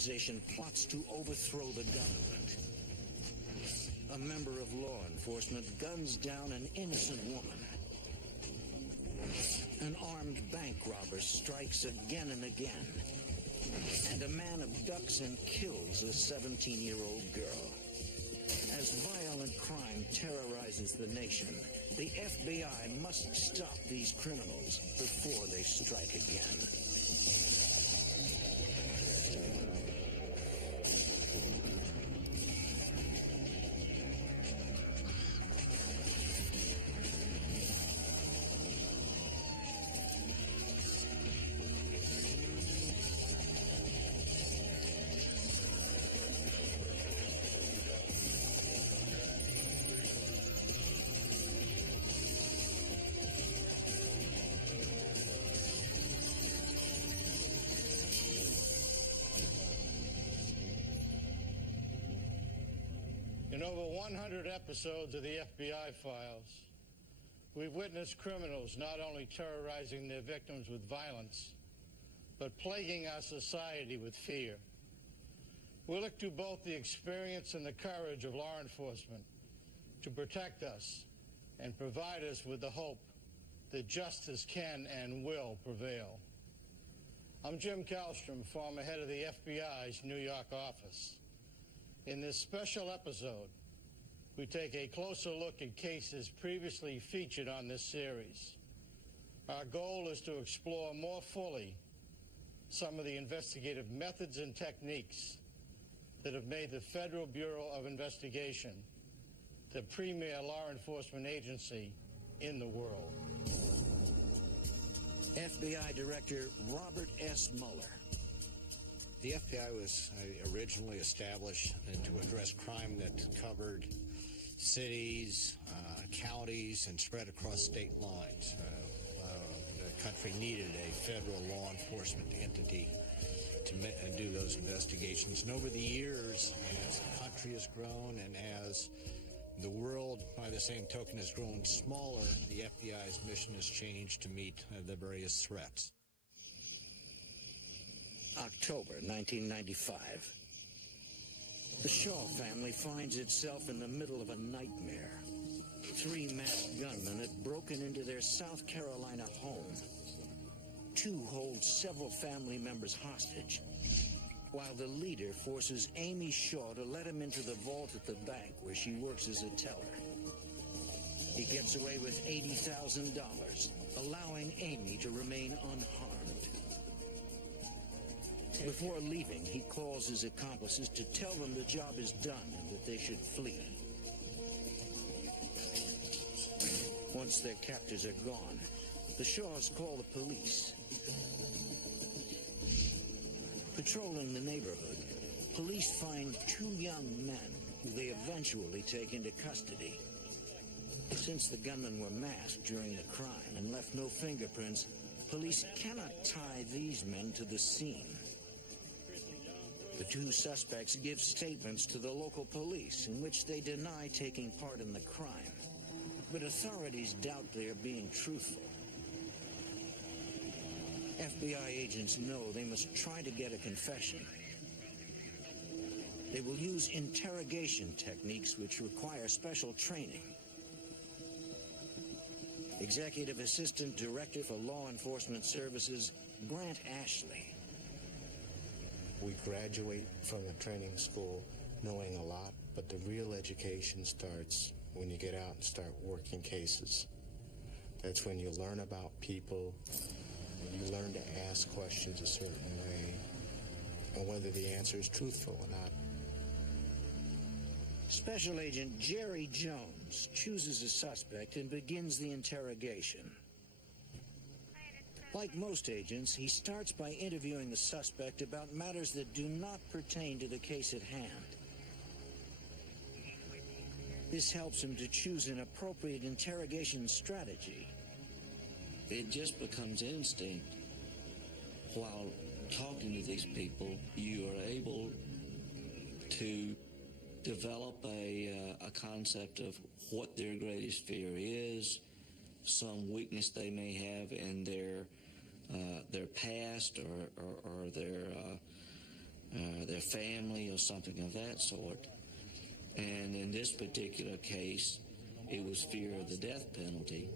organization plots to overthrow the government. A member of law enforcement guns down an innocent woman. An armed bank robber strikes again and again. And a man abducts and kills a 17-year-old girl. As violent crime terrorizes the nation, the FBI must stop these criminals before they strike again. In over 100 episodes of the FBI files, we've witnessed criminals not only terrorizing their victims with violence, but plaguing our society with fear. We look to both the experience and the courage of law enforcement to protect us and provide us with the hope that justice can and will prevail. I'm Jim Kallstrom, former head of the FBI's New York office. In this special episode, we take a closer look at cases previously featured on this series. Our goal is to explore more fully some of the investigative methods and techniques that have made the Federal Bureau of Investigation the premier law enforcement agency in the world. FBI Director Robert S. Mueller. The FBI was originally established to address crime that covered cities, counties, and spread across state lines. The country needed a federal law enforcement entity to do those investigations. And over the years, as the country has grown and as the world, by the same token, has grown smaller, the FBI's mission has changed to meet the various threats. October 1995. The Shaw family finds itself in the middle of a nightmare. 3 masked gunmen had broken into their South Carolina home. 2 hold several family members hostage, while the leader forces Amy Shaw to let him into the vault at the bank where she works as a teller. He gets away with $80,000, allowing Amy to remain unharmed. Before leaving, he calls his accomplices to tell them the job is done and that they should flee. Once their captors are gone, the Shaws call the police. Patrolling the neighborhood, police find 2 young men who they eventually take into custody. Since the gunmen were masked during the crime and left no fingerprints, police cannot tie these men to the scene. The 2 suspects give statements to the local police in which they deny taking part in the crime, but authorities doubt they are being truthful. FBI agents know they must try to get a confession. They will use interrogation techniques which require special training. Executive Assistant Director for Law Enforcement Services, Grant Ashley. We graduate from the training school knowing a lot, but the real education starts when you get out and start working cases. That's when you learn about people, when you learn to ask questions a certain way, and whether the answer is truthful or not. Special Agent Jerry Jones chooses a suspect and begins the interrogation. Like most agents, he starts by interviewing the suspect about matters that do not pertain to the case at hand. This helps him to choose an appropriate interrogation strategy. It just becomes instinct. While talking to these people, you are able to develop a concept of what their greatest fear is, some weakness they may have in their past or their their family or something of that sort. And in this particular case, it was fear of the death penalty.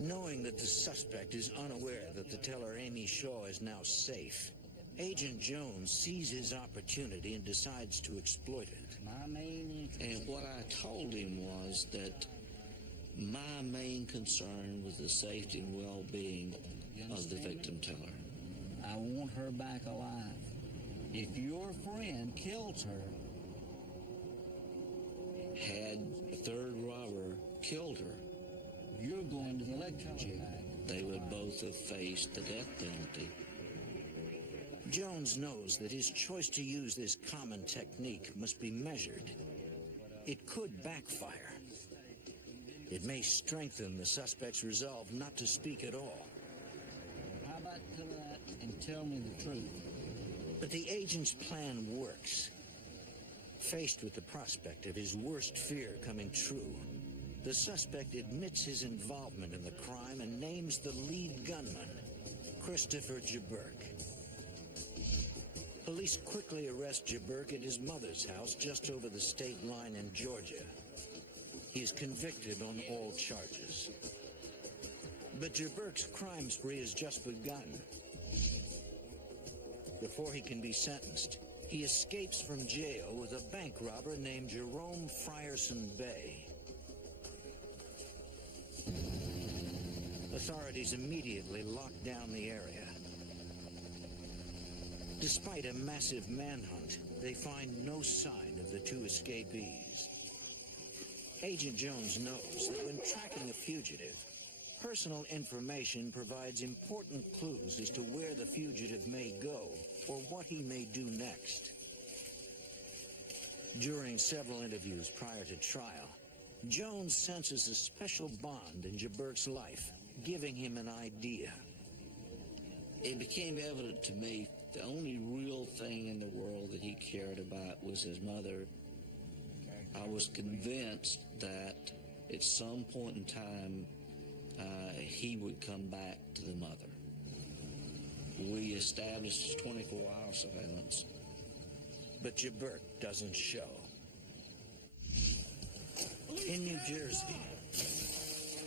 Knowing that the suspect is unaware that the teller Amy Shaw is now safe, Agent Jones sees his opportunity and decides to exploit it. And what I told him was that my main concern was the safety and well-being of the victim teller. I want her back alive. If your friend kills her... Had a third robber killed her, you're going to the electric chair. They would both have faced the death penalty. Jones knows that his choice to use this common technique must be measured. It could backfire. It may strengthen the suspect's resolve not to speak at all. How about come out and tell me the truth? But the agent's plan works. Faced with the prospect of his worst fear coming true, the suspect admits his involvement in the crime and names the lead gunman, Christopher Jaburk. Police quickly arrest Jaburk at his mother's house just over the state line in Georgia. He is convicted on all charges. But Jaburk's crime spree has just begun. Before he can be sentenced, he escapes from jail with a bank robber named Jerome Frierson Bay. Authorities immediately lock down the area. Despite a massive manhunt, they find no sign of the two escapees. Agent Jones knows that when tracking a fugitive, personal information provides important clues as to where the fugitive may go or what he may do next. During several interviews prior to trial, Jones senses a special bond in Jaburk's life, giving him an idea. It became evident to me the only real thing in the world that he cared about was his mother. I was convinced that at some point in time, he would come back to the mother. We established 24-hour surveillance. But Jaburk doesn't show. In New Jersey,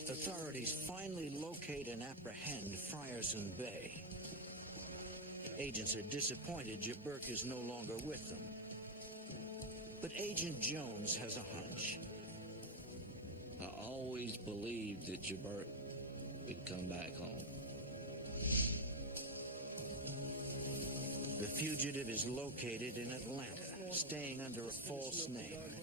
authorities finally locate and apprehend Frierson Bay. Agents are disappointed Jaburk is no longer with them. But Agent Jones has a hunch. I always believed that Jaburk would come back home. The fugitive is located in Atlanta, staying under a false name.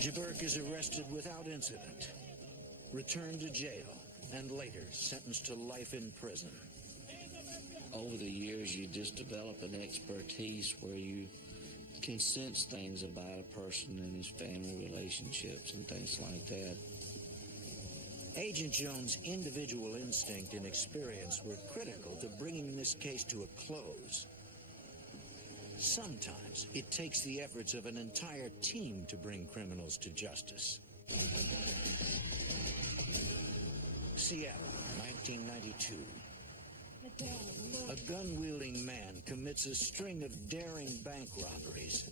Jaburk is arrested without incident, returned to jail, and later sentenced to life in prison. Over the years, you just develop an expertise where you can sense things about a person and his family relationships and things like that. Agent Jones' individual instinct and experience were critical to bringing this case to a close. Sometimes it takes the efforts of an entire team to bring criminals to justice. Seattle, 1992. A gun-wielding man commits a string of daring bank robberies,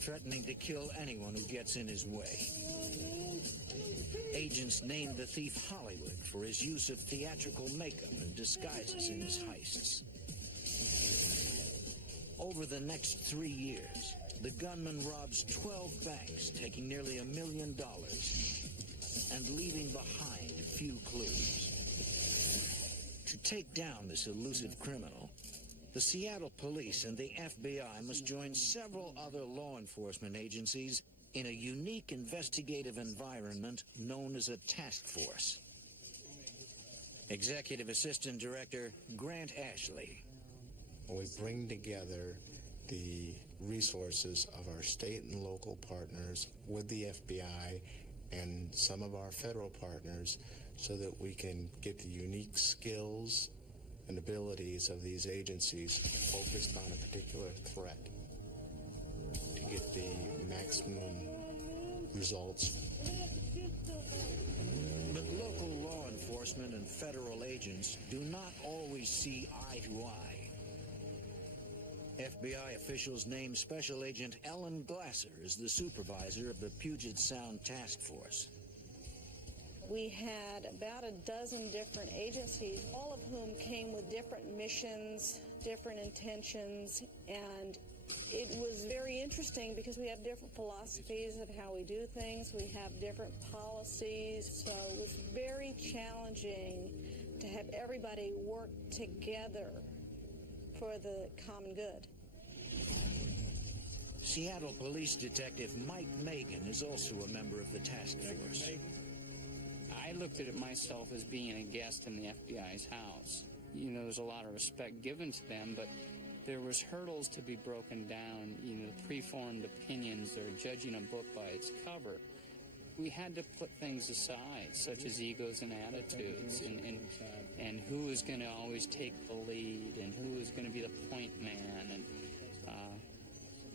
threatening to kill anyone who gets in his way. Agents named the thief Hollywood for his use of theatrical makeup and disguises in his heists. Over the next 3 years, the gunman robs 12 banks, taking nearly $1 million, and leaving behind few clues. To take down this elusive criminal, the Seattle police and the FBI must join several other law enforcement agencies in a unique investigative environment known as a task force. Executive Assistant Director Grant Ashley. We bring together the resources of our state and local partners with the FBI and some of our federal partners so that we can get the unique skills and abilities of these agencies focused on a particular threat to get the maximum results. But local law enforcement enforcement and federal agents do not always see eye to eye. FBI officials named Special Agent Ellen Glasser as the supervisor of the Puget Sound Task Force. We had about a dozen different agencies, all of whom came with different missions, different intentions, and it was very interesting because we have different philosophies of how we do things. We have different policies, so it was very challenging to have everybody work together for the common good. Seattle Police Detective Mike Megan is also a member of the task force. I looked at it myself as being a guest in the FBI's house. You know, there's a lot of respect given to them, but there was hurdles to be broken down, you know, preformed opinions or judging a book by its cover. We had to put things aside, such as egos and attitudes, and who is going to always take the lead, and who is going to be the point man, and,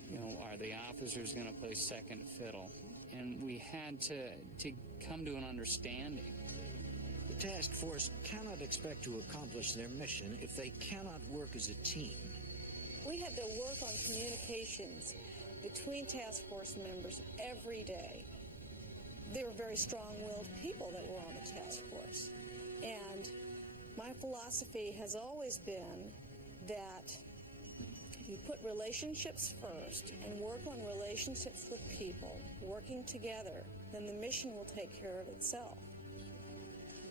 you know, are the officers going to play second fiddle? And we had to come to an understanding. The task force cannot expect to accomplish their mission if they cannot work as a team. We had to work on communications between task force members every day. They were very strong-willed people that were on the task force. And my philosophy has always been that you put relationships first and work on relationships with people, working together, then the mission will take care of itself.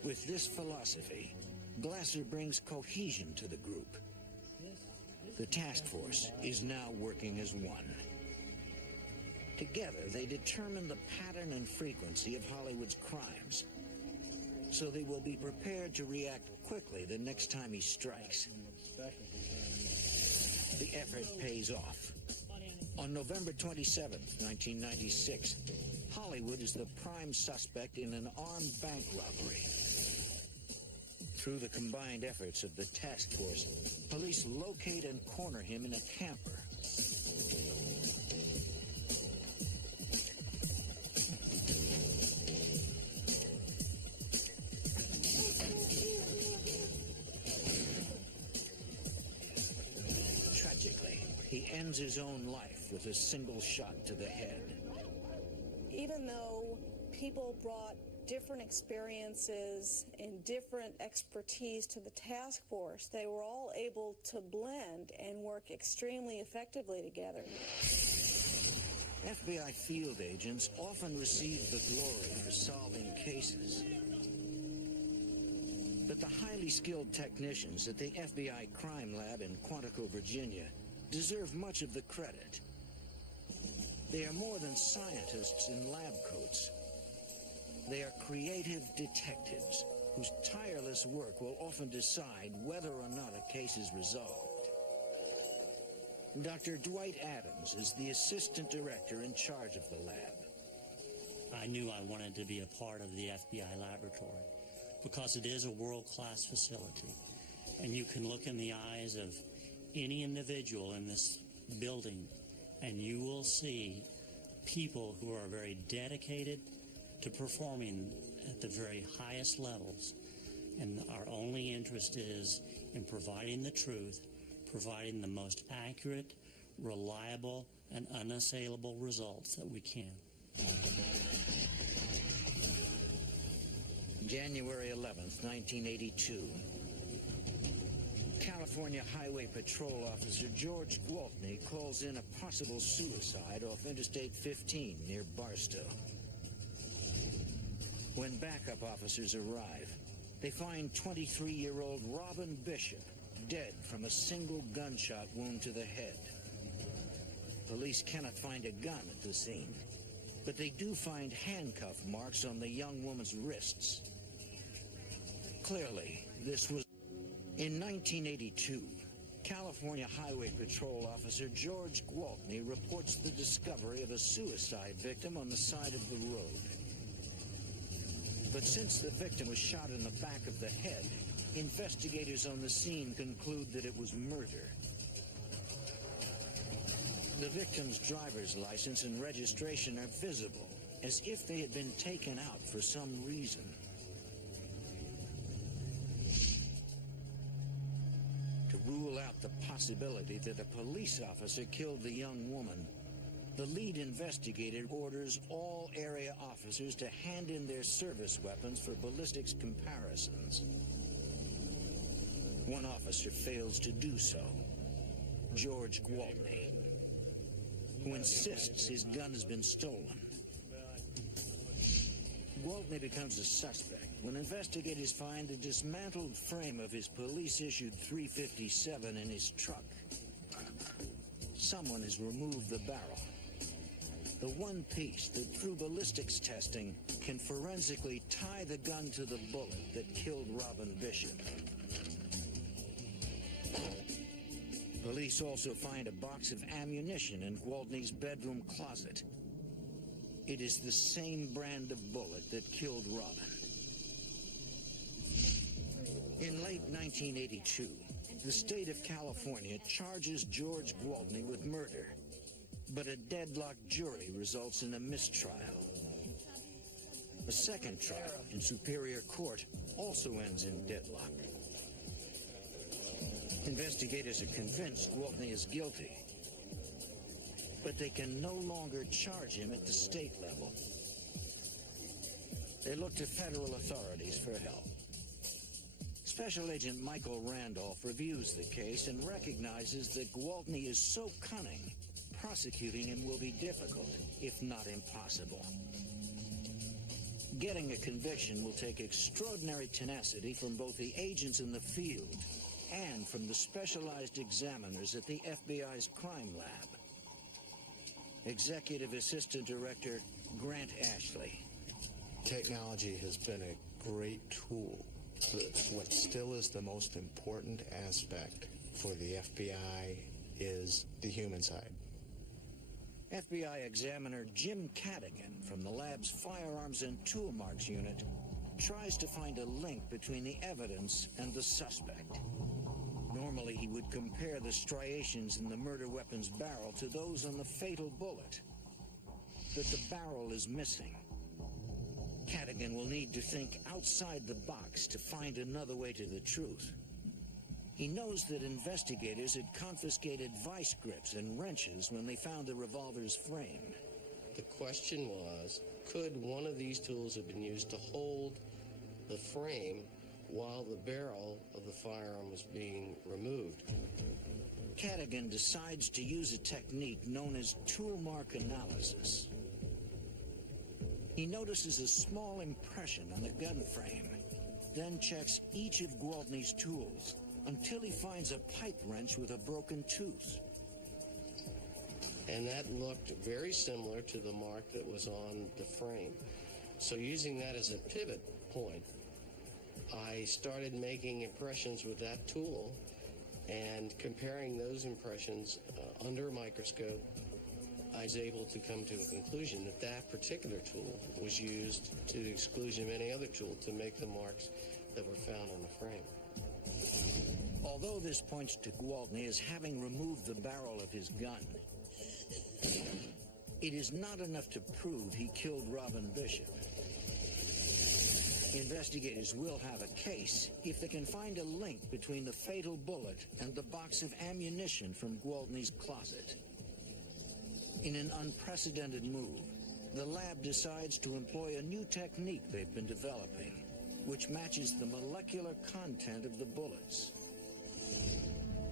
With this philosophy, Glasser brings cohesion to the group. The task force is now working as one. Together, they determine the pattern and frequency of Hollywood's crimes, so they will be prepared to react quickly the next time he strikes. The effort pays off. On November 27, 1996, Hollywood is the prime suspect in an armed bank robbery. Through the combined efforts of the task force, police locate and corner him in a camper. Tragically, he ends his own life with a single shot to the head. Even though people brought different experiences and different expertise to the task force, they were all able to blend and work extremely effectively together. FBI field agents often receive the glory for solving cases. But the highly skilled technicians at the FBI crime lab in Quantico, Virginia, deserve much of the credit. They are more than scientists in lab coats. They are creative detectives whose tireless work will often decide whether or not a case is resolved. Dr. Dwight Adams is the assistant director in charge of the lab. I knew I wanted to be a part of the FBI laboratory because it is a world-class facility. And you can look in the eyes of any individual in this building and you will see people who are very dedicated to performing at the very highest levels. And our only interest is in providing the truth, providing the most accurate, reliable, and unassailable results that we can. January 11th, 1982. California Highway Patrol Officer George Gwaltney calls in a possible suicide off Interstate 15 near Barstow. When backup officers arrive, they find 23-year-old Robin Bishop dead from a single gunshot wound to the head. Police cannot find a gun at the scene, but they do find handcuff marks on the young woman's wrists. Clearly, this was... In 1982, California Highway Patrol Officer George Gwaltney reports the discovery of a suicide victim on the side of the road. But since the victim was shot in the back of the head, investigators on the scene conclude that it was murder. The victim's driver's license and registration are visible, as if they had been taken out for some reason. possibility that a police officer killed the young woman, the lead investigator orders all area officers to hand in their service weapons for ballistics comparisons. One officer fails to do so, George Gwaltney, who insists his gun has been stolen. Gwaltney becomes a suspect when investigators find the dismantled frame of his police-issued .357 in his truck. Someone has removed the barrel, the one piece that, through ballistics testing, can forensically tie the gun to the bullet that killed Robin Bishop. Police also find a box of ammunition in Gwaltney's bedroom closet. It is the same brand of bullet that killed Robin. In late 1982, the state of California charges George Gwaltney with murder, but a deadlocked jury results in a mistrial. A second trial in Superior Court also ends in deadlock. Investigators are convinced Gwaltney is guilty, but they can no longer charge him at the state level. They look to federal authorities for help. Special Agent Michael Randolph reviews the case and recognizes that Gwaltney is so cunning, prosecuting him will be difficult, if not impossible. Getting a conviction will take extraordinary tenacity from both the agents in the field and from the specialized examiners at the FBI's crime lab. Executive Assistant Director Grant Ashley. Technology has been a great tool. What still is the most important aspect for the FBI is the human side. FBI examiner Jim Cadigan from the lab's Firearms and Tool Marks Unit tries to find a link between the evidence and the suspect. Normally, he would compare the striations in the murder weapon's barrel to those on the fatal bullet. But the barrel is missing. Cadigan will need to think outside the box to find another way to the truth. He knows that investigators had confiscated vice grips and wrenches when they found the revolver's frame. The question was, could one of these tools have been used to hold the frame while the barrel of the firearm was being removed? Cadigan decides to use a technique known as tool mark analysis. He notices a small impression on the gun frame, then checks each of Gwaltney's tools until he finds a pipe wrench with a broken tooth. And that looked very similar to the mark that was on the frame. So using that as a pivot point, I started making impressions with that tool and comparing those impressions under a microscope. I was able to come to the conclusion that that particular tool was used to the exclusion of any other tool to make the marks that were found on the frame. Although this points to Gwaltney as having removed the barrel of his gun, it is not enough to prove he killed Robin Bishop. Investigators will have a case if they can find a link between the fatal bullet and the box of ammunition from Gwaltney's closet. In an unprecedented move, the lab decides to employ a new technique they've been developing, which matches the molecular content of the bullets.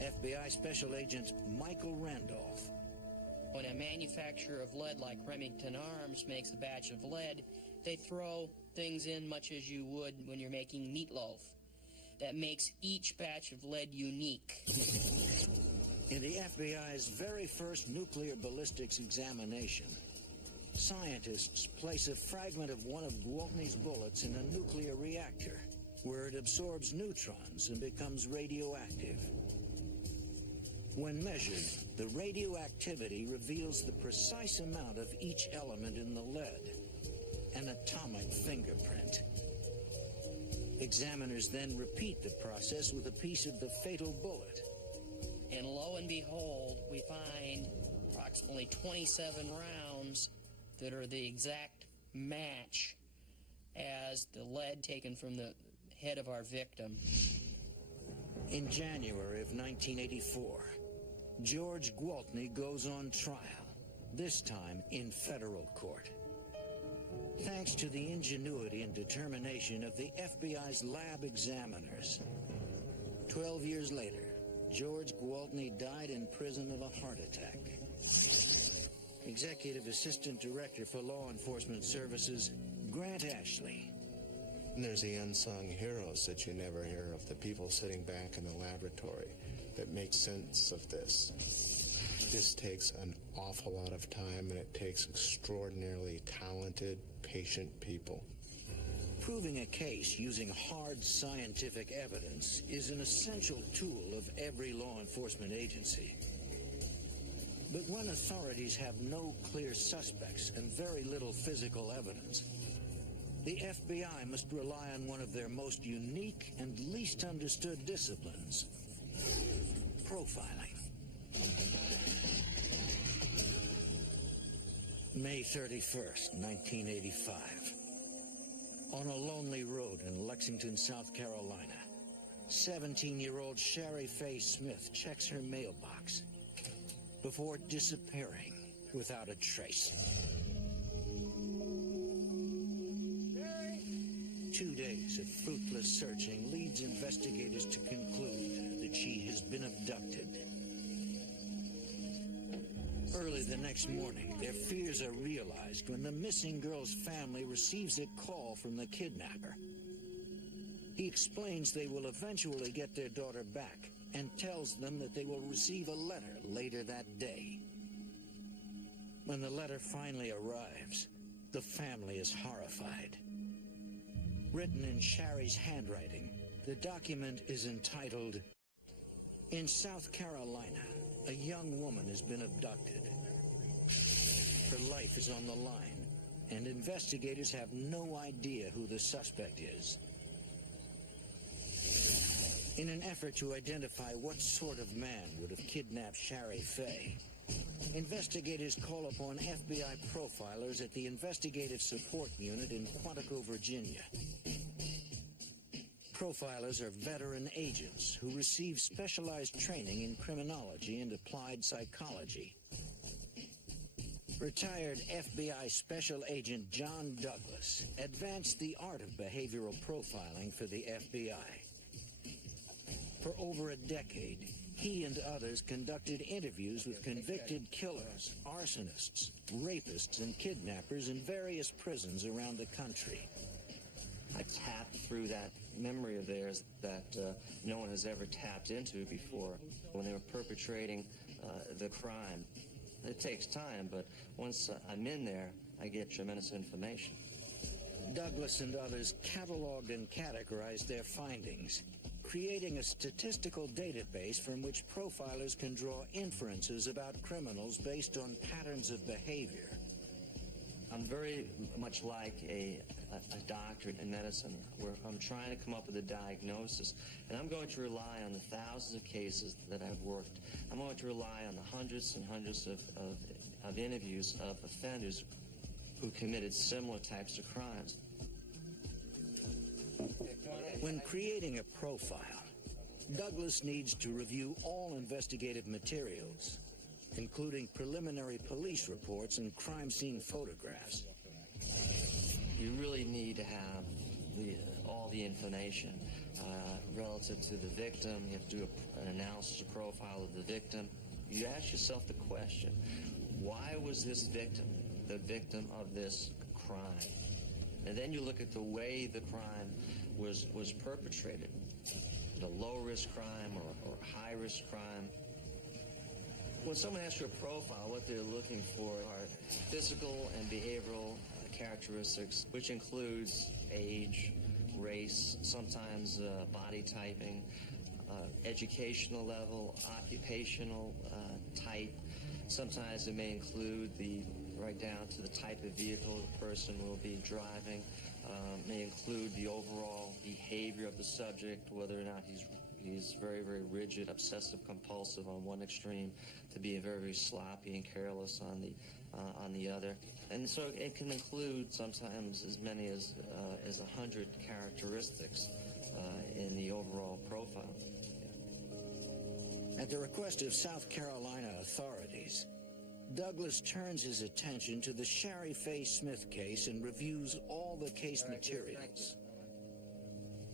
FBI Special Agent Michael Randolph. When a manufacturer of lead like Remington Arms makes a batch of lead, they throw things in much as you would when you're making meatloaf. That makes each batch of lead unique. In the FBI's very first nuclear ballistics examination, scientists place a fragment of one of Gwaltney's bullets in a nuclear reactor, where it absorbs neutrons and becomes radioactive. When measured, the radioactivity reveals the precise amount of each element in the lead, an atomic fingerprint. Examiners then repeat the process with a piece of the fatal bullet. And lo and behold, we find approximately 27 rounds that are the exact match as the lead taken from the head of our victim. In January of 1984, George Gwaltney goes on trial, this time in federal court. Thanks to the ingenuity and determination of the FBI's lab examiners, 12 years later, George Gwaltney died in prison of a heart attack. Executive Assistant Director for Law Enforcement Services, Grant Ashley. And there's the unsung heroes that you never hear of, the people sitting back in the laboratory that make sense of this. This takes an awful lot of time, and it takes extraordinarily talented, patient people. Proving a case using hard scientific evidence is an essential tool of every law enforcement agency. But when authorities have no clear suspects and very little physical evidence, the FBI must rely on one of their most unique and least understood disciplines: profiling. May 31st, 1985. On a lonely road in Lexington, South Carolina, 17-year-old Sherry Faye Smith checks her mailbox before disappearing without a trace. 2 days of fruitless searching leads investigators to conclude that she has been abducted. Early the next morning, their fears are realized when the missing girl's family receives a call from the kidnapper. He explains they will eventually get their daughter back and tells them that they will receive a letter later that day. When the letter finally arrives, the family is horrified. Written in Sherry's handwriting, the document is entitled, "In South Carolina, a young woman has been abducted. Her life is on the line, and investigators have no idea who the suspect is." In an effort to identify what sort of man would have kidnapped Sherry Faye, investigators call upon FBI profilers at the Investigative Support Unit in Quantico, Virginia. Profilers are veteran agents who receive specialized training in criminology and applied psychology. Retired FBI Special Agent John Douglas advanced the art of behavioral profiling for the FBI. For over a decade, he and others conducted interviews with convicted killers, arsonists, rapists, and kidnappers in various prisons around the country. I tapped through that memory of theirs that no one has ever tapped into before when they were perpetrating the crime. It takes time, but once I'm in there, I get tremendous information. Douglas and others cataloged and categorized their findings, creating a statistical database from which profilers can draw inferences about criminals based on patterns of behavior. I'm very much like a doctor in medicine, where I'm trying to come up with a diagnosis, and I'm going to rely on the thousands of cases that I've worked. I'm going to rely on the hundreds and hundreds of interviews of offenders who committed similar types of crimes. When creating a profile, Douglas needs to review all investigative materials, including preliminary police reports and crime scene photographs. You really need to have all the information relative to the victim. You have to do an analysis of profile of the victim. You ask yourself the question, why was this victim the victim of this crime? And then you look at the way the crime was perpetrated. A low-risk crime or high-risk crime. When someone asks you a profile, what they're looking for are physical and behavioral characteristics, which includes age, race, sometimes body typing, educational level, occupational type. Sometimes it may include right down to the type of vehicle the person will be driving, may include the overall behavior of the subject, whether or not he's very, very rigid, obsessive, compulsive on one extreme, to being very, very sloppy and careless on the other. And so it can include sometimes as many as 100 characteristics in the overall profile. At the request of South Carolina authorities, Douglas turns his attention to the Shari Faye Smith case and reviews all the case materials.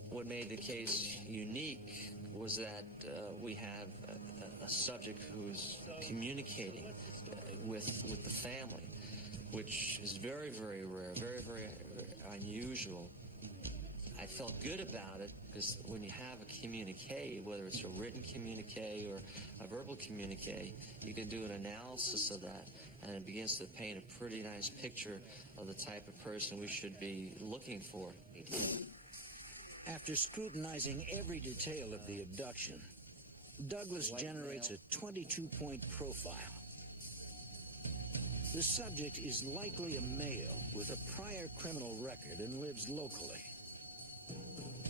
What made the case unique was that we have a subject who's communicating with the family, which is very, very rare, very, very unusual. I felt good about it because when you have a communique, whether it's a written communique or a verbal communique, you can do an analysis of that, and it begins to paint a pretty nice picture of the type of person we should be looking for. After scrutinizing every detail of the abduction, Douglas generates a 22-point profile. The subject is likely a male with a prior criminal record and lives locally.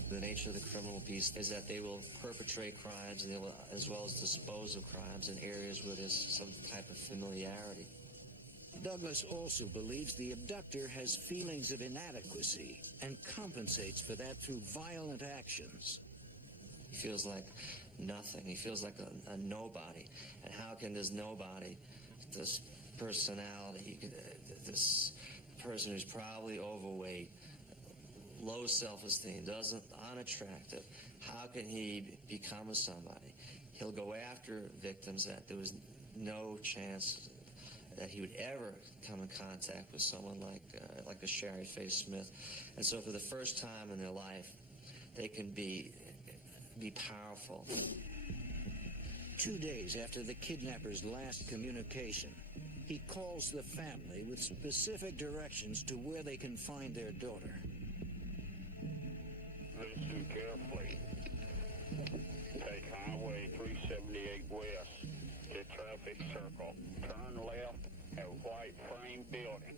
The nature of the criminal beast is that they will perpetrate crimes and they will, as well as dispose of crimes in areas where there's some type of familiarity. Douglas also believes the abductor has feelings of inadequacy and compensates for that through violent actions. He feels like nothing. He feels like a nobody. And how can this nobody, this personality, this person who's probably overweight, low self-esteem, unattractive, how can he become somebody? He'll go after victims that there was no chance that he would ever come in contact with someone like a Shari Faye Smith. And so for the first time in their life, they can be powerful. 2 days after the kidnapper's last communication, he calls the family with specific directions to where they can find their daughter. Listen carefully. Take Highway 378 west to traffic circle. Turn left at white frame building.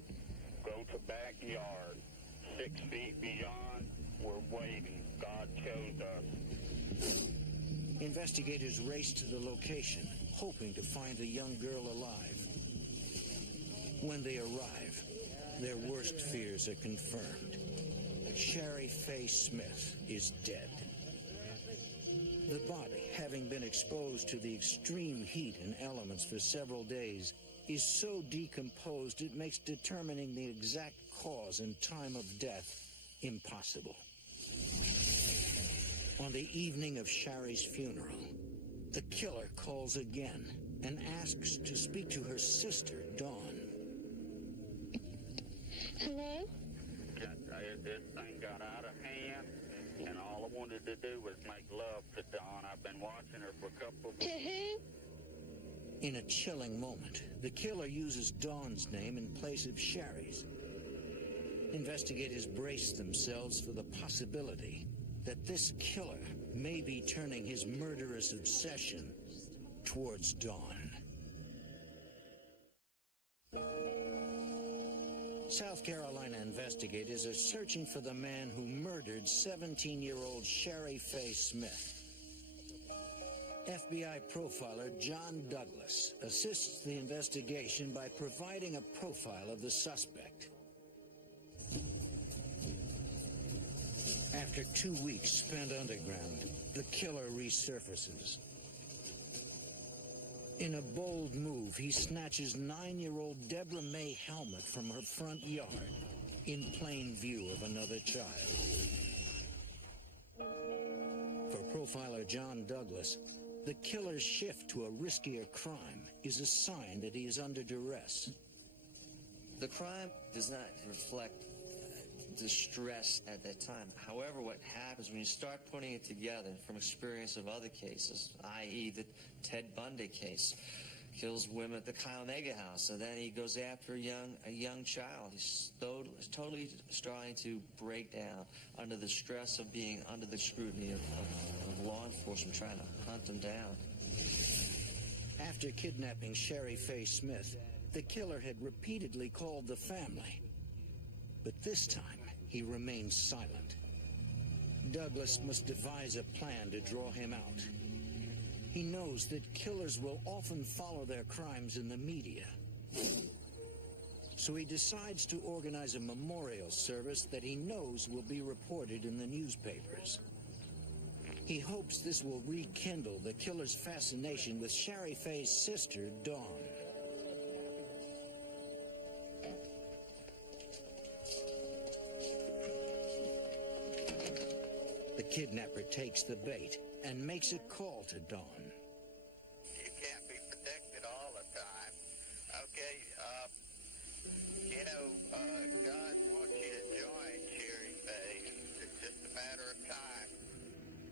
Go to backyard. 6 feet beyond, we're waiting. God chose us. Investigators race to the location, hoping to find the young girl alive. When they arrive, their worst fears are confirmed. Shari Faye Smith is dead. The body, having been exposed to the extreme heat and elements for several days, is so decomposed it makes determining the exact cause and time of death impossible. On the evening of Shari's funeral, the killer calls again and asks to speak to her sister, Dawn. Hello? This thing got out of hand, and all I wanted to do was make love to Dawn. I've been watching her for a couple of... To who? In a chilling moment, the killer uses Dawn's name in place of Shari's. Investigators brace themselves for the possibility that this killer may be turning his murderous obsession towards Dawn. South Carolina investigators are searching for the man who murdered 17-year-old Shari Faye Smith. FBI profiler John Douglas assists the investigation by providing a profile of the suspect. After 2 weeks spent underground, the killer resurfaces. In a bold move, he snatches 9-year-old Deborah Mae Helmut from her front yard in plain view of another child. For profiler John Douglas, the killer's shift to a riskier crime is a sign that he is under duress. The crime does not reflect distress at that time. However, what happens when you start putting it together from experience of other cases, i.e. the Ted Bundy case, kills women at the Kyle Mega house, and then he goes after a young child. He's totally starting to break down under the stress of being under the scrutiny of law enforcement trying to hunt him down. After kidnapping Shari Faye Smith, the killer had repeatedly called the family. But this time, he remains silent. Douglas must devise a plan to draw him out. He knows that killers will often follow their crimes in the media. So he decides to organize a memorial service that he knows will be reported in the newspapers. He hopes this will rekindle the killer's fascination with Shari Faye's sister, Dawn. The kidnapper takes the bait and makes a call to Dawn. You can't be protected all the time. Okay, God wants you to join Shari Faye. It's just a matter of time.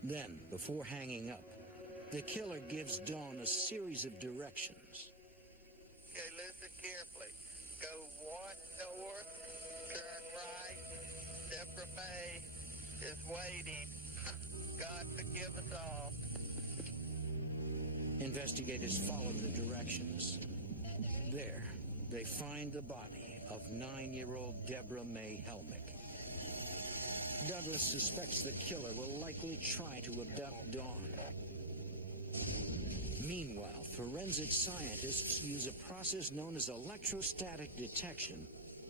Then, before hanging up, the killer gives Dawn a series of directions. Okay, listen carefully. Go 1 north, turn right. Deborah May is waiting. God forgive us all. Investigators follow the directions. There, they find the body of 9-year-old Deborah May Helmick. Douglas suspects the killer will likely try to abduct Dawn. Meanwhile, forensic scientists use a process known as electrostatic detection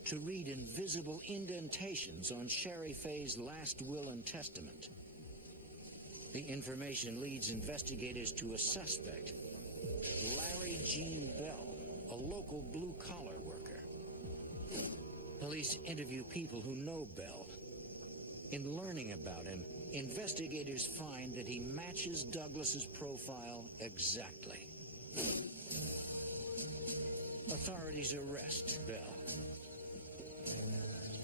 to read invisible indentations on Shari Faye's last will and testament. The information leads investigators to a suspect, Larry Gene Bell, a local blue-collar worker. Police interview people who know Bell. In learning about him, investigators find that he matches Douglas's profile exactly. Authorities arrest Bell.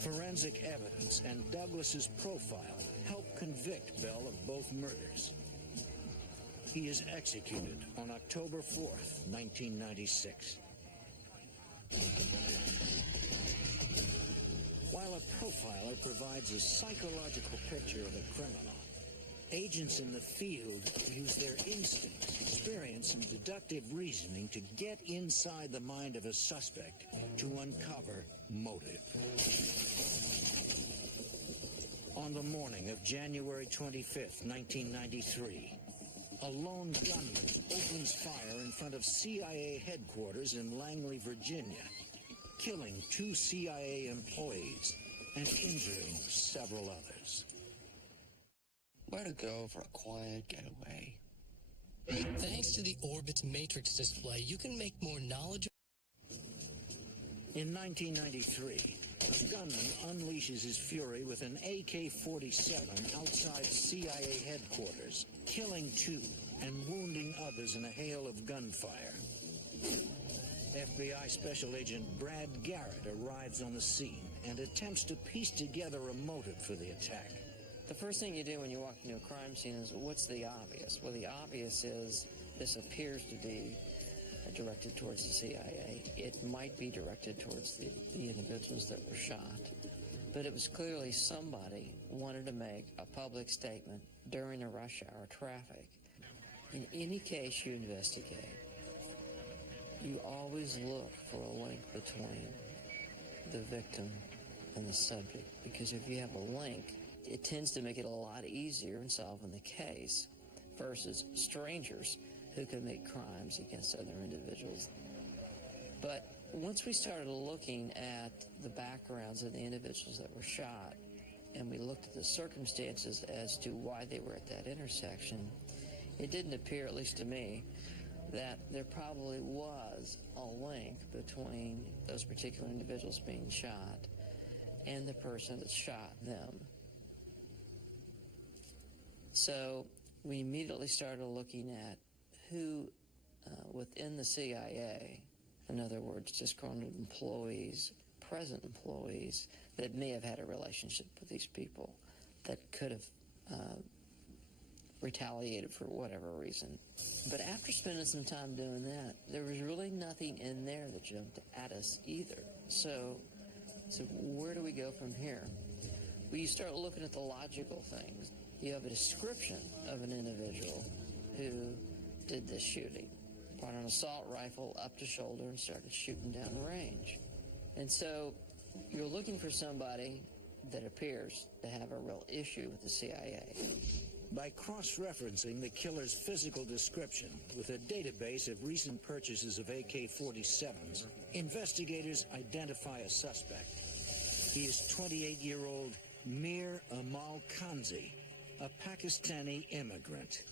Forensic evidence and Douglas's profile help convict Bell of both murders. He is executed on October 4th, 1996. While a profiler provides a psychological picture of a criminal, agents in the field use their instincts, experience, and deductive reasoning to get inside the mind of a suspect to uncover motive. On the morning of January 25th, 1993, a lone gunman opens fire in front of CIA headquarters in Langley, Virginia, killing 2 CIA employees and injuring several others. Way to go for a quiet getaway. Thanks to the Orbit's matrix display, you can make more knowledgeable. In 1993, a gunman unleashes his fury with an AK-47 outside CIA headquarters, killing 2 and wounding others in a hail of gunfire. FBI Special Agent Brad Garrett arrives on the scene and attempts to piece together a motive for the attack. The first thing you do when you walk into a crime scene is, what's the obvious? Well, the obvious is this appears to be directed towards the CIA. It might be directed towards the individuals that were shot. But it was clearly somebody wanted to make a public statement during a rush hour traffic. In any case you investigate, you always look for a link between the victim and the subject, because if you have a link, it tends to make it a lot easier in solving the case versus strangers who commit crimes against other individuals. But once we started looking at the backgrounds of the individuals that were shot, and we looked at the circumstances as to why they were at that intersection, it didn't appear, at least to me, that there probably was a link between those particular individuals being shot and the person that shot them. So we immediately started looking at who within the CIA, in other words, disgruntled employees, present employees, that may have had a relationship with these people that could have retaliated for whatever reason. But after spending some time doing that, there was really nothing in there that jumped at us either. So where do we go from here? Well, you start looking at the logical things. You have a description of an individual who did this shooting. Brought an assault rifle up to shoulder and started shooting down range. And so you're looking for somebody that appears to have a real issue with the CIA. By cross-referencing the killer's physical description with a database of recent purchases of AK-47s, investigators identify a suspect. He is 28-year-old Mir Amal Kanzi, a Pakistani immigrant.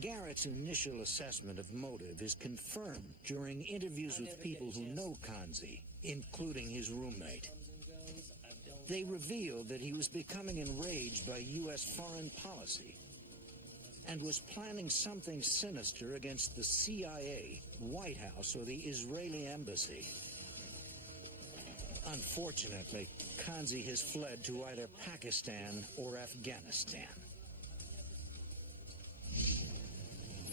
Garrett's initial assessment of motive is confirmed during interviews with people who know Kanzi, including his roommate. They revealed that he was becoming enraged by U.S. foreign policy and was planning something sinister against the CIA, White House, or the Israeli embassy. Unfortunately, Kanzi has fled to either Pakistan or Afghanistan.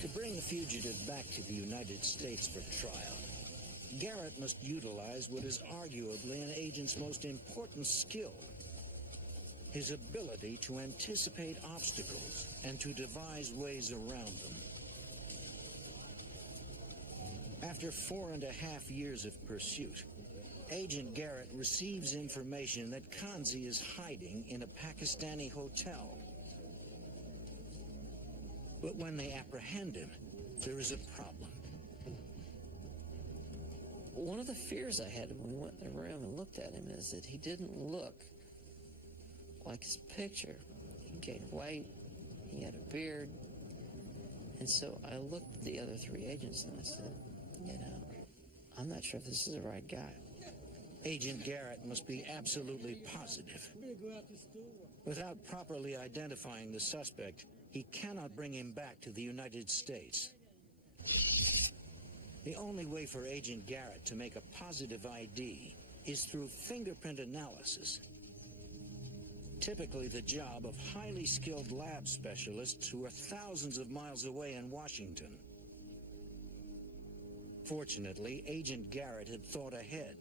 To bring the fugitive back to the United States for trial, Garrett must utilize what is arguably an agent's most important skill: his ability to anticipate obstacles and to devise ways around them. After 4.5 years of pursuit, Agent Garrett receives information that Kanzi is hiding in a Pakistani hotel. But when they apprehend him, there is a problem. One of the fears I had when we went in the room and looked at him is that he didn't look like his picture. He gained weight, he had a beard, and so I looked at the other 3 agents and I said, I'm not sure if this is the right guy. Agent Garrett must be absolutely positive. Without properly identifying the suspect, he cannot bring him back to the United States. The only way for Agent Garrett to make a positive ID is through fingerprint analysis, typically the job of highly skilled lab specialists who are thousands of miles away in Washington. Fortunately, Agent Garrett had thought ahead.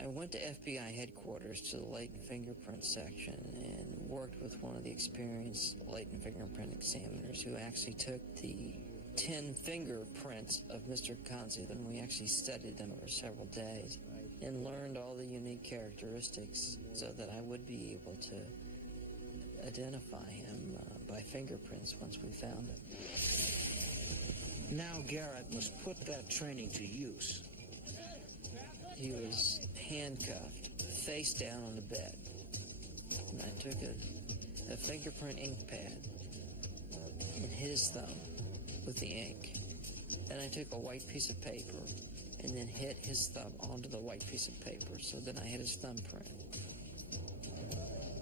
I went to FBI headquarters to the latent fingerprint section and worked with one of the experienced latent fingerprint examiners who actually took the 10 fingerprints of Mr. Kanzi, and we actually studied them over several days and learned all the unique characteristics so that I would be able to identify him by fingerprints once we found him. Now Garrett must put that training to use. He was handcuffed, face down on the bed. And I took a fingerprint ink pad and hit his thumb with the ink. Then I took a white piece of paper and then hit his thumb onto the white piece of paper, so then I hit his thumbprint.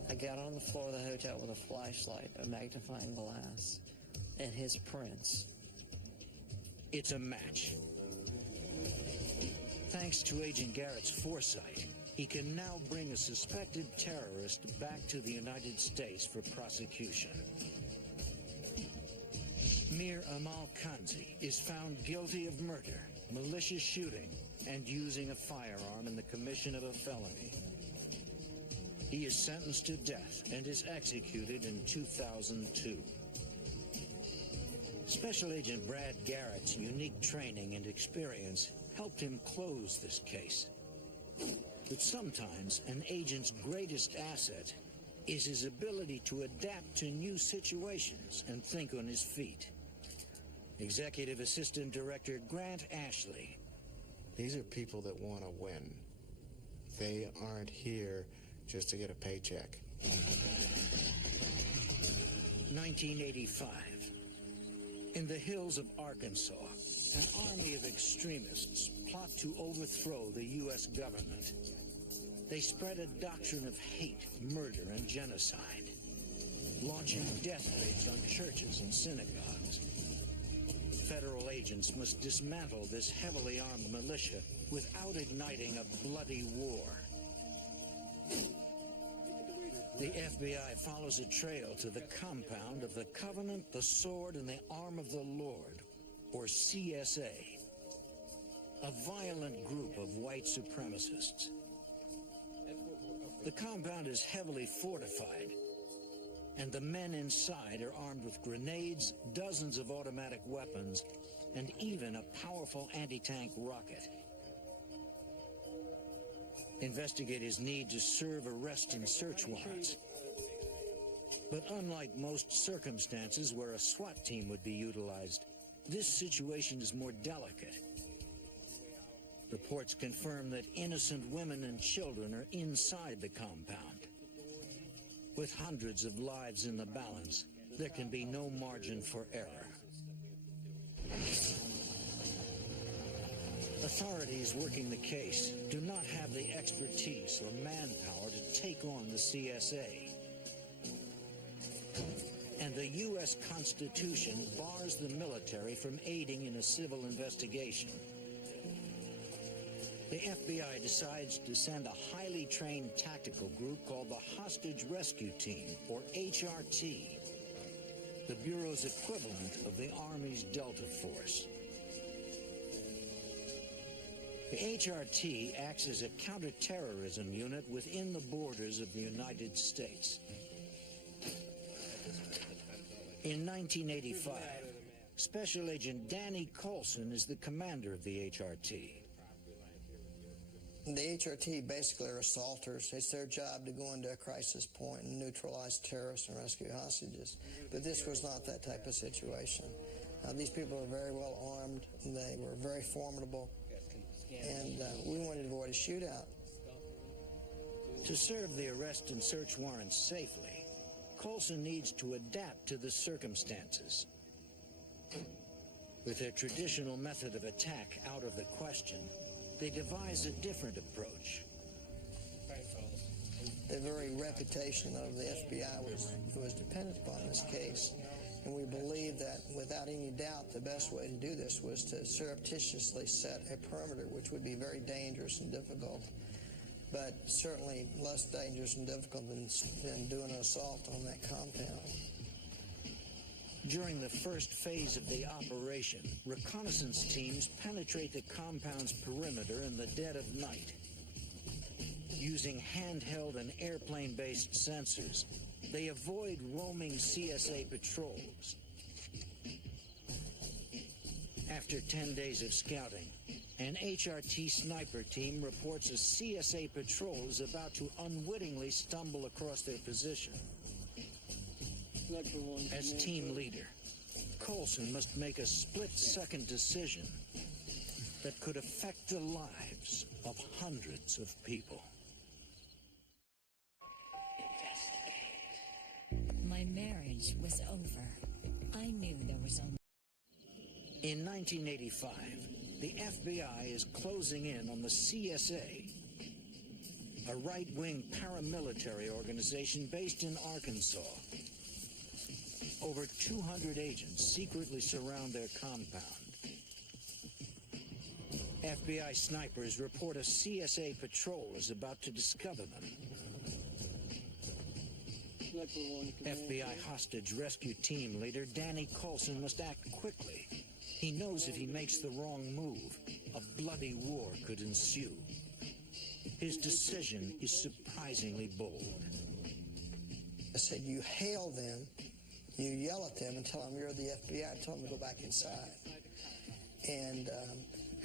I got on the floor of the hotel with a flashlight, a magnifying glass, and his prints. It's a match. Thanks to Agent Garrett's foresight, he can now bring a suspected terrorist back to the United States for prosecution. Mir Amal Kanzi is found guilty of murder, malicious shooting, and using a firearm in the commission of a felony. He is sentenced to death and is executed in 2002. Special Agent Brad Garrett's unique training and experience helped him close this case. But sometimes an agent's greatest asset is his ability to adapt to new situations and think on his feet. Executive Assistant Director Grant Ashley. These are people that want to win. They aren't here just to get a paycheck. 1985. In the hills of Arkansas, an army of extremists plot to overthrow the U.S. government. They spread a doctrine of hate, murder, and genocide, launching death raids on churches and synagogues. Federal agents must dismantle this heavily armed militia without igniting a bloody war. The FBI follows a trail to the compound of the Covenant, the Sword, and the Arm of the Lord, or CSA, a violent group of white supremacists. The compound is heavily fortified, and the men inside are armed with grenades, dozens of automatic weapons, and even a powerful anti-tank rocket. Investigators need to serve arrest and search warrants. But unlike most circumstances where a SWAT team would be utilized, this situation is more delicate. Reports confirm that innocent women and children are inside the compound. With hundreds of lives in the balance, there can be no margin for error. Authorities working the case do not have the expertise or manpower to take on the CSA. And the U.S. Constitution bars the military from aiding in a civil investigation. The FBI decides to send a highly trained tactical group called the Hostage Rescue Team, or HRT, the Bureau's equivalent of the Army's Delta Force. The HRT acts as a counterterrorism unit within the borders of the United States. In 1985, Special Agent Danny Coulson is the commander of the HRT. The HRT basically are assaulters. It's their job to go into a crisis point and neutralize terrorists and rescue hostages. But this was not that type of situation. These people were very well armed. They were very formidable. And we wanted to avoid a shootout. To serve the arrest and search warrants safely, Coulson needs to adapt to the circumstances. With their traditional method of attack out of the question, they devise a different approach. The very reputation of the FBI was dependent upon this case. And we believe that without any doubt the best way to do this was to surreptitiously set a perimeter, which would be very dangerous and difficult, but certainly less dangerous and difficult than doing an assault on that compound. During the first phase of the operation, reconnaissance teams penetrate the compound's perimeter in the dead of night. Using handheld and airplane-based sensors, they avoid roaming CSA patrols. After 10 days of scouting, an HRT sniper team reports a CSA patrol is about to unwittingly stumble across their position. As team leader, Coulson must make a split-second decision that could affect the lives of hundreds of people. My marriage was over. I knew there was only... In 1985, the FBI is closing in on the CSA, a right-wing paramilitary organization based in Arkansas. Over 200 agents secretly surround their compound. FBI snipers report a CSA patrol is about to discover them. FBI hostage rescue team leader Danny Coulson must act quickly. He knows if he makes the wrong move, a bloody war could ensue. His decision is surprisingly bold. I said, you hail them, you yell at them and tell them you're the FBI and tell them to go back inside. And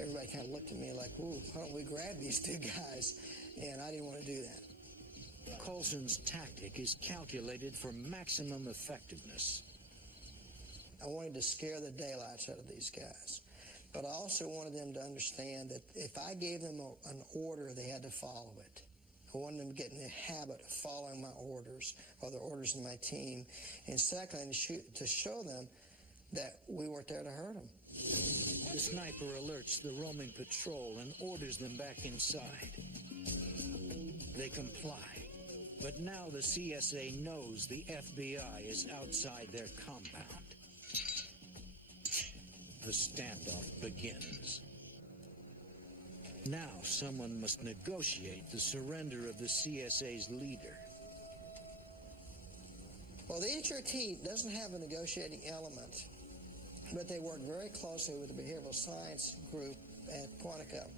everybody kind of looked at me like, ooh, why don't we grab these two guys? And I didn't want to do that. Coulson's tactic is calculated for maximum effectiveness. I wanted to scare the daylights out of these guys. But I also wanted them to understand that if I gave them an order, they had to follow it. I wanted them to get in the habit of following my orders or the orders of my team. And secondly, to show them that we weren't there to hurt them. The sniper alerts the roaming patrol and orders them back inside. They comply. But now the CSA knows the FBI is outside their compound. The standoff begins. Now someone must negotiate the surrender of the CSA's leader. Well, the HRT doesn't have a negotiating element, but they work very closely with the behavioral science group at Quantico.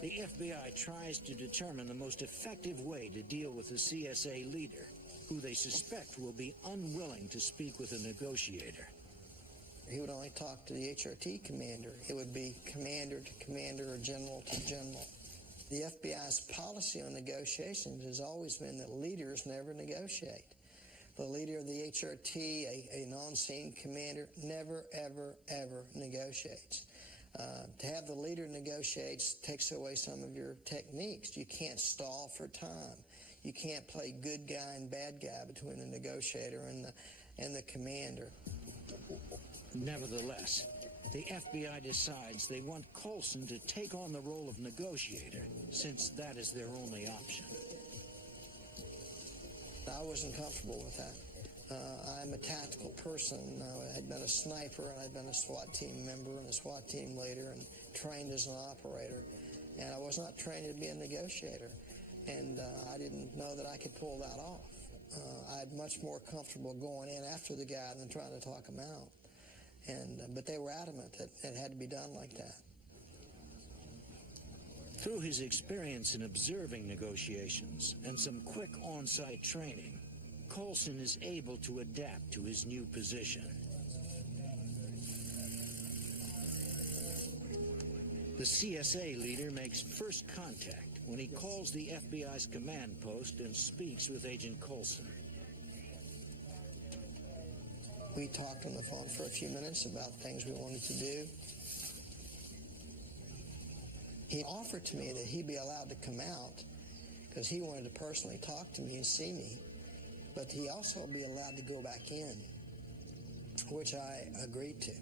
The FBI tries to determine the most effective way to deal with the CSA leader, who they suspect will be unwilling to speak with a negotiator. He would only talk to the HRT commander. It would be commander to commander or general to general. The FBI's policy on negotiations has always been that leaders never negotiate. The leader of the HRT, an on-scene commander, never, ever, ever negotiates. To have the leader negotiate takes away some of your techniques. You can't stall for time. You can't play good guy and bad guy between the negotiator and the commander. Nevertheless, the FBI decides they want Colson to take on the role of negotiator, since that is their only option. I wasn't comfortable with that. I'm a tactical person. I had been a sniper, and I'd been a SWAT team member and a SWAT team leader and trained as an operator. And I was not trained to be a negotiator. And I didn't know that I could pull that off. I'm much more comfortable going in after the guy than trying to talk him out. But they were adamant that it had to be done like that. Through his experience in observing negotiations and some quick on-site training, Colson is able to adapt to his new position. The CSA leader makes first contact when he calls the FBI's command post and speaks with Agent Colson. We talked on the phone for a few minutes about things we wanted to do. He offered to me that he be allowed to come out because he wanted to personally talk to me and see me, but he also be allowed to go back in, which I agreed to,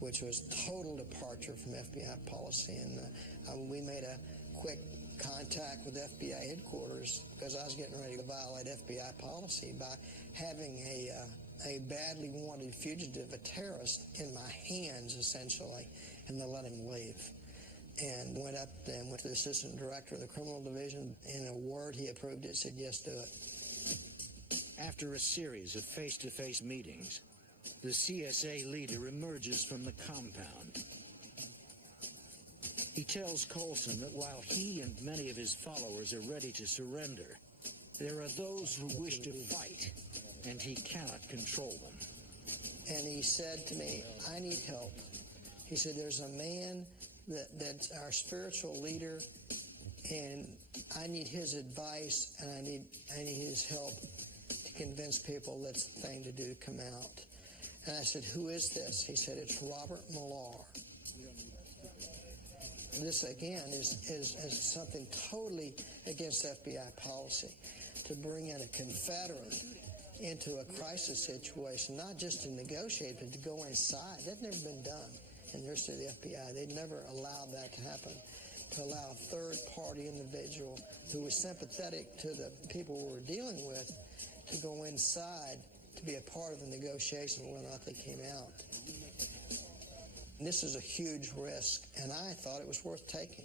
which was total departure from FBI policy. And we made a quick contact with FBI headquarters because I was getting ready to violate FBI policy by having a badly wanted fugitive, a terrorist, in my hands, essentially, and to let him leave. And went up and went to the assistant director of the criminal division. In a word, he approved it, said, yes, do it. After a series of face-to-face meetings, the CSA leader emerges from the compound. He tells Colson that while he and many of his followers are ready to surrender, there are those who wish to fight, and he cannot control them. And he said to me, I need help. He said, there's a man that's our spiritual leader, and I need his advice, and I need his help to convince people that's the thing to do to come out. And I said, who is this? He said, it's Robert Millar. This, again, is something totally against FBI policy, to bring in a Confederate into a crisis situation, not just to negotiate, but to go inside. That's never been done in the history of the FBI. They'd never allowed that to happen, to allow a third-party individual who was sympathetic to the people we were dealing with to go inside to be a part of the negotiation whether or not they came out. And this is a huge risk, and I thought it was worth taking.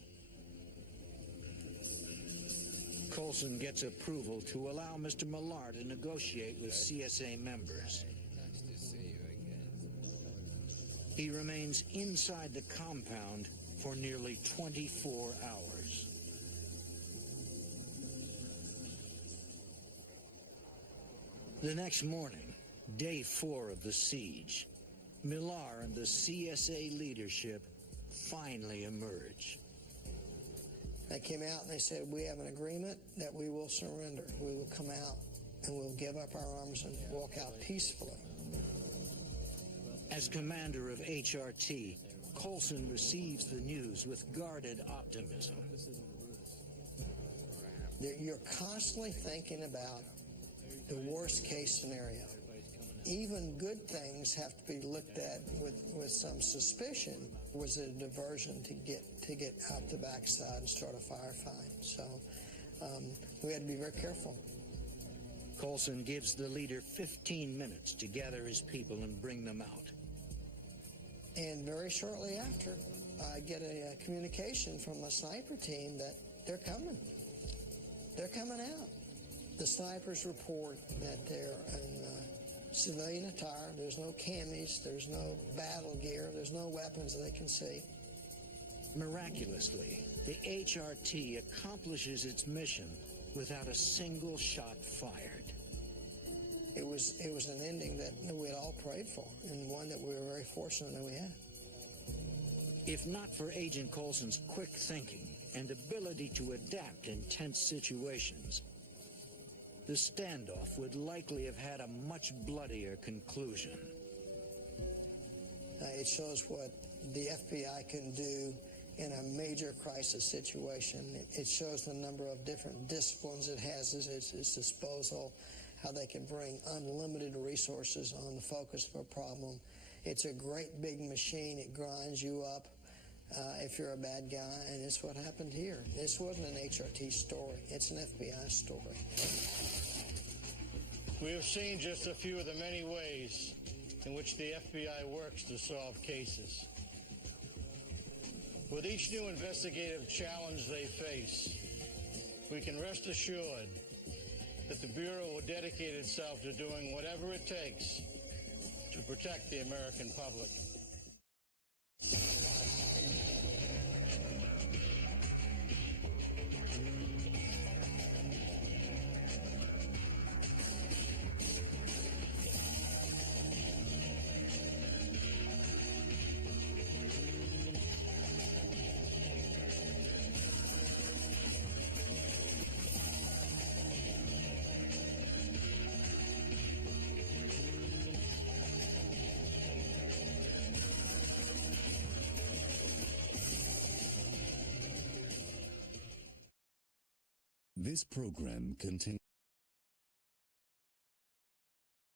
Colson gets approval to allow Mr. Millar to negotiate with CSA members. He remains inside the compound for nearly 24 hours. The next morning, day 4 of the siege, Millar and the CSA leadership finally emerge. They came out and they said, we have an agreement that we will surrender. We will come out and we'll give up our arms and walk out peacefully. As commander of HRT, Colson receives the news with guarded optimism. You're constantly thinking about the worst case scenario. Even good things have to be looked at with some suspicion. Was it a diversion to get out the backside and start a firefight? So we had to be very careful. Colson gives the leader 15 minutes to gather his people and bring them out. And very shortly after, I get a communication from the sniper team that they're coming. They're coming out. The snipers report that they're in civilian attire. There's no camis, there's no battle gear, there's no weapons they can see. Miraculously, the HRT accomplishes its mission without a single shot fired. It was an ending that we had all prayed for, and one that we were very fortunate that we had. If not for Agent Colson's quick thinking and ability to adapt in tense situations, the standoff would likely have had a much bloodier conclusion. It shows what the FBI can do in a major crisis situation. It shows the number of different disciplines it has at its disposal, how they can bring unlimited resources on the focus of a problem. It's a great big machine. It grinds you up if you're a bad guy, and it's what happened here. This wasn't an HRT story. It's an FBI story. We have seen just a few of the many ways in which the FBI works to solve cases. With each new investigative challenge they face, we can rest assured that the Bureau will dedicate itself to doing whatever it takes to protect the American public. This program contains